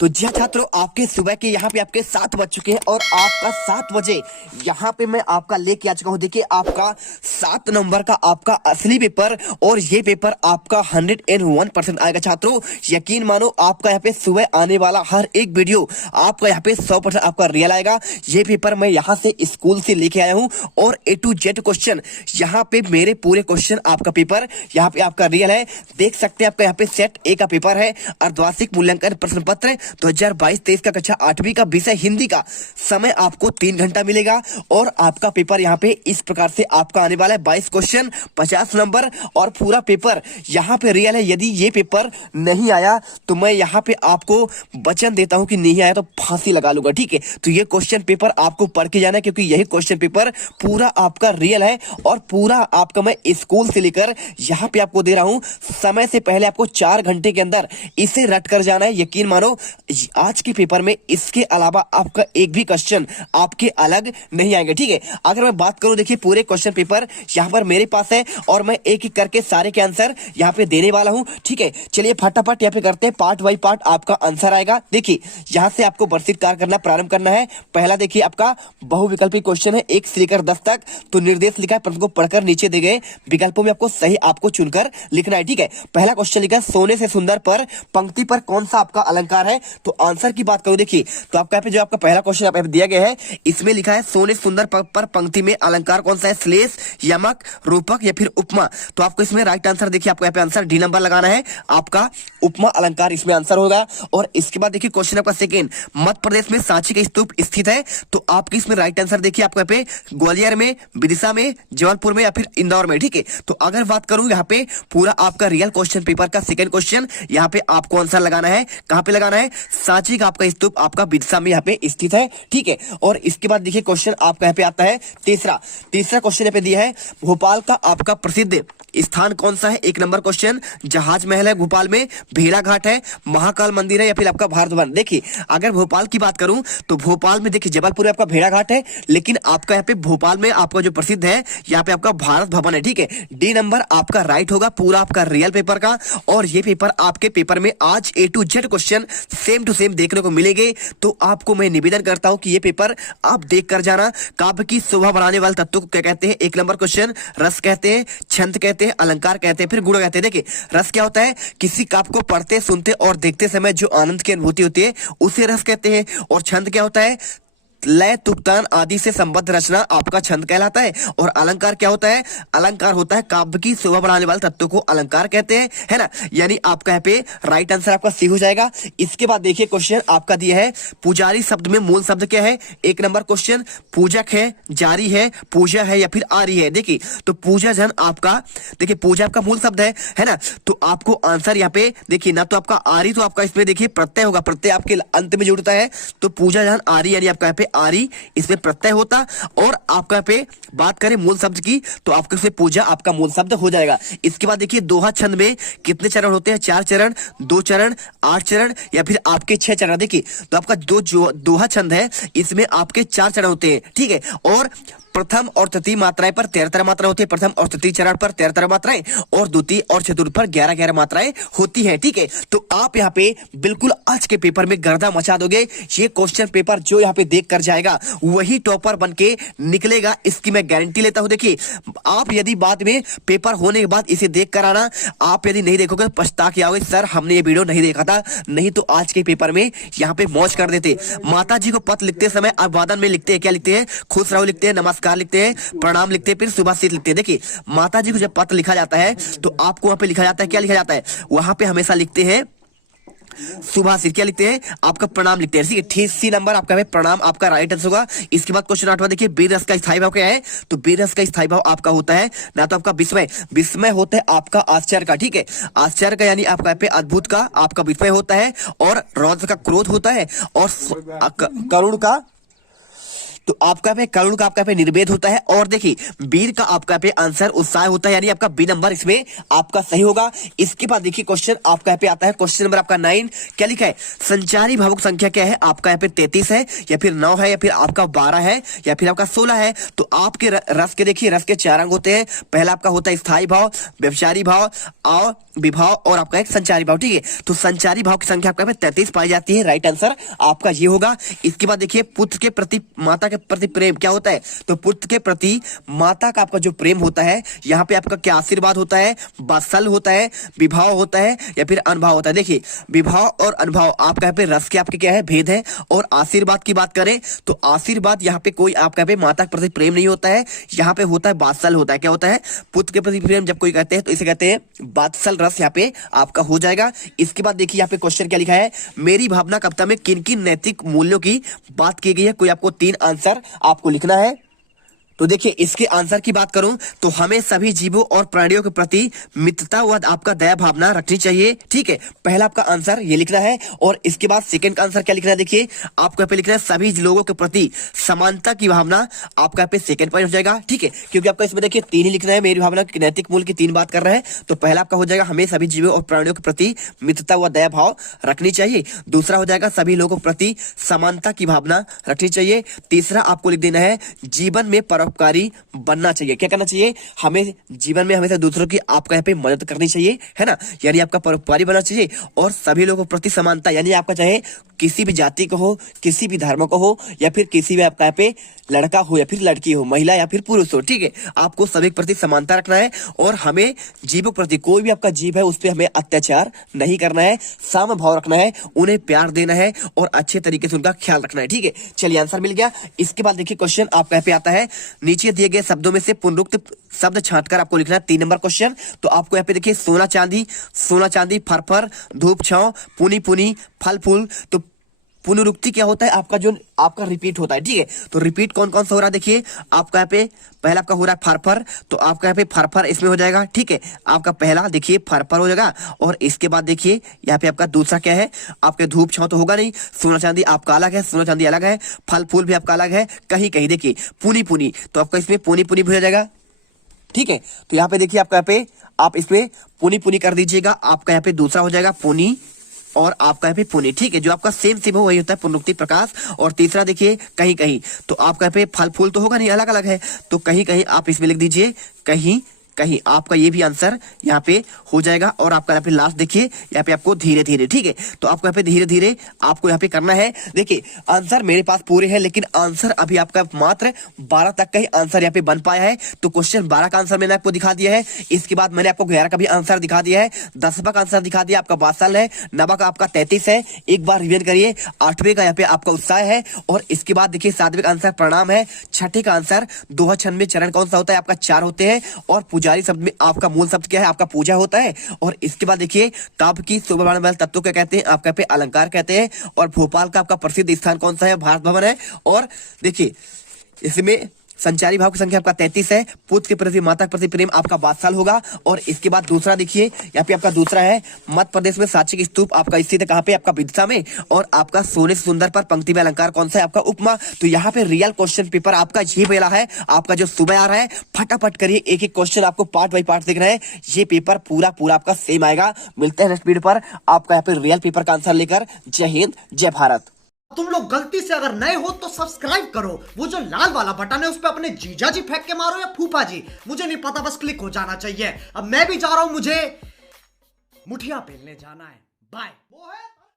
तो जी हाँ छात्रों, आपके सुबह के यहाँ पे आपके 7 बज चुके हैं और आपका 7 बजे यहाँ पे मैं आपका लेके आ चुका हूँ। देखिए आपका 7 नंबर का आपका असली पेपर, और ये पेपर आपका 101% आएगा छात्रों। यकीन मानो, आपका यहाँ पे सुबह आने वाला हर एक वीडियो आपका यहाँ पे 100% आपका रियल आएगा। ये पेपर मैं यहाँ से स्कूल से लेके आया हूँ और A to Z क्वेश्चन यहाँ पे मेरे पूरे क्वेश्चन आपका पेपर यहाँ पे आपका रियल है। देख सकते हैं आपका यहाँ पे सेट ए का पेपर है, अर्धवार्षिक मूल्यांकन प्रश्न पत्र 2022-23 का कक्षा 8वीं का विषय हिंदी का। समय आपको 3 घंटा मिलेगा और आपका पेपर यहाँ पे इस प्रकार से आपका आने वाला है 22 क्वेश्चन 50 नंबर और पूरा पेपर यहाँ पे रियल है। यदि ये पेपर नहीं आया तो मैं यहाँ पे आपको वचन देता हूँ कि नहीं आया तो फांसी लगा लूंगा, ठीक है। तो ये क्वेश्चन पेपर आपको पढ़ के जाना है, क्योंकि यही क्वेश्चन पेपर पूरा आपका रियल है और पूरा आपका मैं स्कूल से लेकर यहाँ पे आपको दे रहा हूँ। समय से पहले आपको 4 घंटे के अंदर इसे रट कर जाना है। यकीन मानो, आज के पेपर में इसके अलावा आपका एक भी क्वेश्चन आपके अलग नहीं आएंगे, ठीक है। अगर मैं बात करूं, देखिए पूरे क्वेश्चन पेपर यहाँ पर मेरे पास है और मैं एक एक करके सारे के आंसर यहाँ पे देने वाला हूं, ठीक है। चलिए फटाफट यहाँ पे करते हैं, पार्ट बाई पार्ट आपका आंसर आएगा। देखिए यहाँ से आपको वर्षित कार्य करना प्रारंभ करना है। पहला देखिए आपका बहुविकल्पी क्वेश्चन है 1 से लेकर 10 तक। तो निर्देश लिखा है, प्रश्न को पढ़कर नीचे दिए गए विकल्पों में आपको सही आपको चुनकर लिखना है, ठीक है। पहला क्वेश्चन लिखा है, सोने से सुंदर पर पंक्ति पर कौन सा आपका अलंकार है। तो आंसर की बात करूं, देखिए तो आपका यहाँ पे जो आपका पहला क्वेश्चन यहाँ पे दिया गया है, इसमें लिखा है सोने सुंदर पर पंक्ति में अलंकार कौन सा है, श्लेष, यमक, रूपक या फिर उपमा। तो आपको इसमें राइट आंसर देखिए आपको यहाँ पे आंसर डी नंबर लगाना है, आपका उपमा अलंकार इसमें आंसर होगा। और इसके बाद देखिए क्वेश्चन आपका सेकेंड, मध्य प्रदेश में सांची का स्तूप स्थित है। तो आपकी इसमें राइट आंसर देखिए आपको यहाँ पे ग्वालियर में, विदिशा में, जबलपुर में या फिर इंदौर में, ठीक है। तो अगर बात करूं यहाँ पे पूरा आपका रियल क्वेश्चन पेपर का सेकंड क्वेश्चन, यहाँ पे आपको आंसर लगाना है, कहां पे लगाना है, सांची का आपका स्तूप आपका विदिशा में यहाँ पे स्थित है, ठीक है। और इसके बाद देखिए क्वेश्चन आपका यहाँ पे आता है तीसरा क्वेश्चन यहाँ पे दिया है, भोपाल का आपका प्रसिद्ध स्थान कौन सा है। 1 नंबर क्वेश्चन, जहाज महल है भोपाल में, भेड़ा घाट है, महाकाल मंदिर है या फिर आपका भारत भवन। देखिए अगर भोपाल की बात करूं तो भोपाल में देखिए जबलपुर में आपका भेड़ा घाट है, लेकिन आपका यहाँ पे भोपाल में आपका जो प्रसिद्ध है यहाँ पे आपका भारत भवन है, ठीक है। डी नंबर आपका राइट होगा पूरा आपका रियल पेपर का। और ये पेपर आपके पेपर में आज A to Z question same to same देखने को मिलेंगे। तो आपको मैं निवेदन करता हूं कि ये पेपर आप देख कर जाना। काव्य की शोभा बढ़ाने वाले तत्व को क्या कहते हैं। 1 नंबर क्वेश्चन, रस कहते हैं, छंद कहते हैं, अलंकार कहते हैं, फिर गुण कहते हैं। देखिए रस क्या होता है, किसी काव्य को पढ़ते, सुनते और देखते समय जो आनंद की अनुभूति होती है उसे रस कहते हैं। और छंद क्या होता है, लय, तुकतान आदि से संबद्ध रचना आपका छंद कहलाता है। और अलंकार क्या होता है, अलंकार होता है काव्य की शोभा बढ़ाने वाले तत्वों को अलंकार कहते हैं, है ना। यानी आपका यहाँ पे राइट आंसर आपका सी हो जाएगा। इसके बाद देखिए क्वेश्चन आपका दिया है, पुजारी शब्द में मूल शब्द क्या है। 1 नंबर क्वेश्चन, पूजक है, जारी है, पूजा है या फिर आरी है। देखिए तो पूजा जन आपका, देखिए पूजा आपका मूल शब्द है ना। तो आपको आंसर यहाँ पे देखिए ना, तो आपका आरी, तो आपका इसमें देखिए प्रत्यय होगा, प्रत्यय आपके अंत में जुड़ता है। तो पूजा जन आरी, यानी आपका यहाँ पे आरी इसमें प्रत्यय होता। और आपका पे बात करें मूल शब्द की तो आपका इसमें पूजा आपका मूल शब्द हो जाएगा। इसके बाद देखिए दोहा छंद में कितने चरण होते हैं, 4 चरण, 2 चरण, 8 चरण या फिर आपके 6 चरण। देखिए तो आपका जो दोहा छंद है इसमें आपके 4 चरण होते हैं, ठीक है। और प्रथम और तृतीय मात्राएं पर 13 मात्रा होती है, प्रथम और तृतीय चरण पर 13 मात्राएं और द्वितीय और चतुर्थ पर 11 मात्राएं होती है, ठीक है। तो आप यहाँ पे बिल्कुल आज के पेपर में गर्दा मचा दोगे। ये क्वेश्चन पेपर जो यहाँ पे देख कर जाएगा वही टॉपर बन के निकलेगा, इसकी मैं गारंटी लेता हूं। देखिए आप यदि बाद में पेपर होने के बाद इसे देख कर आना, आप यदि नहीं देखोगे पछता के आओगे, सर हमने ये वीडियो नहीं देखा था, नहीं तो आज के पेपर में यहाँ पे मौज कर देते। माता जी को पत्र लिखते समय अभिवादन में लिखते हैं, क्या लिखते हैं, खुश रहो लिखते हैं, नमस्कार लिखते हैं, प्रणाम लिखते हैं, फिर सुभाषित लिखते हैं। देखिए माता जी को जब पत्र लिखा जाता है तो आपको वहां पे लिखा जाता है, क्या लिखा जाता है, वहां पे हमेशा लिखते हैं सुभाषित, क्या लिखते हैं, आपका प्रणाम लिखते हैं, ठीक है। सी नंबर आपका है प्रणाम, आपका राइट आंसर होगा। इसके बाद क्वेश्चन 8वां देखिए, बेरस का स्थायी भाव क्या है। तो बेरस का स्थायी भाव आपका होता है ना, तो आपका विस्मय, विस्मय होता है आपका आश्चर्य का, ठीक है। आश्चर्य का यानी आपका पे अद्भुत का आपका विस्मय होता है। और रौद्र का क्रोध होता है और करुण का तो आपका पे करुण का आपका पे निर्वेद होता है। और देखिए वीर का आपका पे आंसर उत्साह होता है, यानी आपका बी नंबर इसमें आपका सही होगा। इसके बाद देखिए क्वेश्चन आपका पे आता है, क्वेश्चन नंबर आपका 9। क्या लिखा है? संचारी भावुक संख्या क्या है? आपका यहाँ पे 33 है, या फिर 9 है, या फिर आपका 12 है, या फिर आपका 16 है। तो आपके रस के देखिए रस के 4 अंग होते हैं। पहला आपका होता है स्थायी भाव, व्यभिचारी भाव और विभाव, और आपका एक संचारी भाव। ठीक है, तो संचारी भाव की संख्या आपका 33 पाई जाती है। राइट आंसर आपका ये होगा। इसके बाद देखिए पुत्र के प्रति माता के प्रति प्रेम क्या होता है? तो पुत्र के प्रति माता का आपका जो प्रेम होता है, यहाँ पे आपका क्या आशीर्वाद होता है? वात्सल होता है, विभाव होता है, या फिर अनुभाव होता है। देखिए विभाव और अनुभाव आपका यहाँ पे रस के आपके क्या है? भेद है। और आशीर्वाद की बात करें तो आशीर्वाद यहाँ पे कोई आपका पे माता के प्रति प्रेम नहीं होता है, यहाँ पे होता है वात्सल होता है। क्या होता है? पुत्र के प्रति प्रेम जब कोई कहते हैं तो इसे कहते हैं वात्सल रस, यहाँ पे आपका हो जाएगा। इसके बाद देखिए यहाँ पे क्वेश्चन क्या लिखा है? मेरी भावना कविता में किन किन नैतिक मूल्यों की बात की गई है? कोई आपको 3 आंसर आपको लिखना है। तो देखिए इसके आंसर की बात करूं तो हमें सभी जीवों और प्राणियों के प्रति मित्रता व आपका दया भावना रखनी चाहिए। ठीक है, पहला आपका आंसर ये लिखना है। और इसके बाद सेकंड का आंसर क्या लिखना है? देखिए आपको यहाँ पे लिखना है सभी लोगों के प्रति समानता की भावना, आपका यहाँ पे सेकंड पॉइंट हो जाएगा। ठीक है, क्योंकि आपका इसमें देखिए 3 ही लिखना है, मेरी भावना की नैतिक मूल्य की 3 बात कर रहे हैं। तो पहला आपका हो जाएगा हमें सभी जीवों और प्राणियों के प्रति मित्रता व दया भाव रखनी चाहिए। दूसरा हो जाएगा सभी लोगों के प्रति समानता की भावना रखनी चाहिए। तीसरा आपको लिख देना है जीवन में परोपकारी बनना चाहिए। क्या करना चाहिए? हमें जीवन में हमेशा दूसरों की आपका यहाँ पे मदद करनी चाहिए, है ना, यानी आपका परोपकारी बनना चाहिए। और सभी लोगों के प्रति समानता, यानी आपका चाहे किसी भी जाति को हो, किसी भी धर्म को हो, या फिर किसी भी आपका यहाँ पे लड़का हो या फिर लड़की हो, महिला या फिर पुरुष हो। ठीक है, आपको सभी के प्रति समानता रखना है। और हमें जीवों के प्रति, कोई भी आपका जीव है उस पर हमें अत्याचार नहीं करना है, साम भाव रखना है, उन्हें प्यार देना है और अच्छे तरीके से उनका ख्याल रखना है। ठीक है, चलिए आंसर मिल गया। इसके बाद देखिए क्वेश्चन आपका यहाँ पे आता है, नीचे दिए गए शब्दों में से पुनरुक्त शब्द छांटकर आपको लिखना है 3 नंबर क्वेश्चन। तो आपको यहाँ पे देखिए सोना चांदी, फरफर, धूप छांव, पुनी पुनी, फल फूल। तो पुनरुक्ति क्या होता है? आपका जो आपका रिपीट होता है। ठीक है, तो रिपीट कौन कौन सा हो रहा है? देखिए आपका यहाँ पे पहला आपका हो रहा है फरफर, तो आपका यहाँ पे फरफर इसमें हो जाएगा। ठीक है, आपका पहला देखिए फरफर हो जाएगा। और इसके बाद देखिए यहाँ पे आपका दूसरा क्या है? आपके धूप छांव तो होगा नहीं, सोना चांदी आपका अलग है, सोना चांदी अलग है, फल फूल भी आपका अलग है। कहीं कहीं देखिए पुनी पुनी, तो आपका इसमें पुनी पुनी भी हो जाएगा। ठीक है, तो यहाँ पे देखिए आपका यहाँ पे आप इसमें पुनी पुनी कर दीजिएगा। आपका यहाँ पे दूसरा हो जाएगा पुनी, और आपका यहाँ पे पुनी। ठीक है, जो आपका सेम सेम हो वही होता है पुनरुक्ति प्रकाश। और तीसरा देखिए कहीं कहीं, तो आपका यहाँ पे फल फूल तो होगा नहीं, अलग अलग है, तो कहीं कहीं आप इसमें लिख दीजिए कहीं कहीं। आपका ये भी आंसर यहाँ पे हो जाएगा। और आपका यहाँ पे लास्ट देखिए यहाँ पे आपको धीरे धीरे। ठीक है, तो आपको यहाँ पे धीरे धीरे आपको यहाँ पे करना है। देखिए आंसर मेरे पास पूरे हैं, लेकिन आंसर अभी आपका मात्र 12 तक का ही आंसर यहाँ पे बन पाया है। तो क्वेश्चन 12 का आंसर मैंने आपको दिखा दिया है। इसके बाद मैंने आपको 11 का भी आंसर दिखा दिया है, 10वां का आंसर दिखा दिया, आपका 62 है, 9वां का आपका 33 है। एक बार रिवीजन करिए। 8वें का यहाँ पे आपका उत्साह है। और इसके बाद देखिए 7वें का आंसर प्रणाम है। 6ठे का आंसर दोहा छंद में चरण कौन सा होता है? आपका 4 होते हैं। और पुजारी शब्द में आपका मूल शब्द क्या है? आपका पूजा होता है। और इसके बाद देखिए काव्य की शोभा बढ़ाने वाले तत्व क्या कहते हैं? आपका पे अलंकार कहते हैं। और भोपाल का आपका प्रसिद्ध स्थान कौन सा है? भारत भवन है। और देखिए इसमें संचारी भाव की संख्या आपका 33 है। पुत्र के प्रति माता के प्रति प्रेम आपका वात्सल होगा। और इसके बाद दूसरा देखिए यहाँ पे आपका दूसरा है मध्य प्रदेश में सांची की स्तूप आपका स्थित है कहाँ पे? आपका विदिशा में। और आपका सोने से सुंदर पर पंक्ति में अलंकार कौन सा है? आपका उपमा। तो यहाँ पे रियल क्वेश्चन पेपर आपका ये पहला है, आपका जो सुबह आ रहा है। फटाफट करिए, एक एक क्वेश्चन आपको पार्ट बाई पार्ट दिख रहा है। ये पेपर पूरा पूरा आपका सेम आएगा। मिलते हैं नेक्स्ट वीडियो पर आपका यहाँ पे रियल पेपर का आंसर लेकर। जय हिंद, जय भारत। तुम लोग गलती से अगर नए हो तो सब्सक्राइब करो, वो जो लाल वाला बटन है उस पे अपने जीजा जी फेंक के मारो या फूफा जी, मुझे नहीं पता, बस क्लिक हो जाना चाहिए। अब मैं भी जा रहा हूं, मुझे मुठिया पेलने जाना है। बाय। वो है